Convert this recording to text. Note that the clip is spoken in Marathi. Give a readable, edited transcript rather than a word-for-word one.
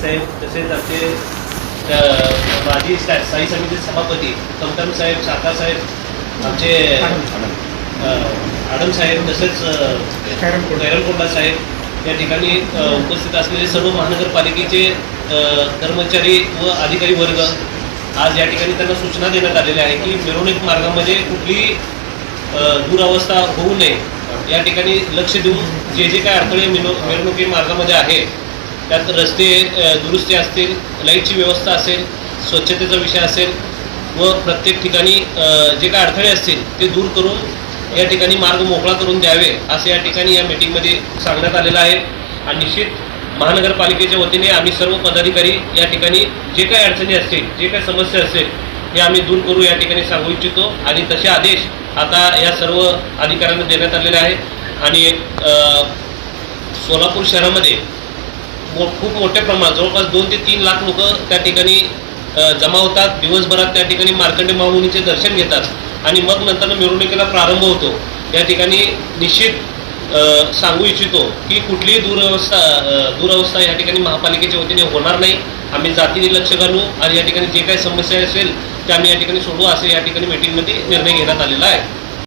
साहेब तसेच आमचे माजी स्थायी समिती सभापती कमतम साहेब, साता साहेब, आमचे आडम साहेब, तसेच कैरमकोंडा साहेब या ठिकाणी उपस्थित असलेले सर्व महानगरपालिकेचे कर्मचारी व अधिकारी वर्ग आज या ठिकाणी त्यांना सूचना देण्यात आलेल्या आहे की मिरवणूक मार्गामध्ये कुठलीही दुरावस्था होऊ नये, या ठिकाणी लक्ष देऊन जे काय अडथळे मिरवणुकी मार्गामध्ये आहे त्यात रस्ते दुरुस्ती असतील, लाईटची व्यवस्था असेल, स्वच्छतेचा विषय असेल व प्रत्येक ठिकाणी जे काय अडथळे असतील ते दूर करून या ठिकाणी मार्ग मोकळा करून द्यावे असे या ठिकाणी या मीटिंगमध्ये सांगण्यात आलेलं आहे। आणि निश्चित महानगरपालिकेच्या वतीने आम्ही सर्व पदाधिकारी या ठिकाणी जे काही अडचणी असतील, जे काही समस्या असेल हे आम्ही दूर करू या ठिकाणी सांगू इच्छितो आणि तसे आदेश आता या सर्व अधिकाऱ्यांना देण्यात आलेले आहे। आणि सोलापूर शहरामध्ये खूप मोठ्या प्रमाणात जवळपास 2 ते 3 लाख लोक त्या ठिकाणी जमा होतात। दिवसभरात त्या ठिकाणी मार्कंडे महामुनीचे दर्शन घेतात आणि मग नंतर मिरवणुकीला प्रारंभ होतो। या ठिकाणी निश्चित सांगू इच्छितो की कुठलीही दुरावस्था या ठिकाणी महापालिकेच्या वतीने होणार नाही। आम्ही जातीने लक्ष घालू आणि या ठिकाणी जे काही समस्या असेल त्या आम्ही या ठिकाणी सोडवू असे या ठिकाणी मीटिंगमध्ये निर्णय घेण्यात आलेला आहे।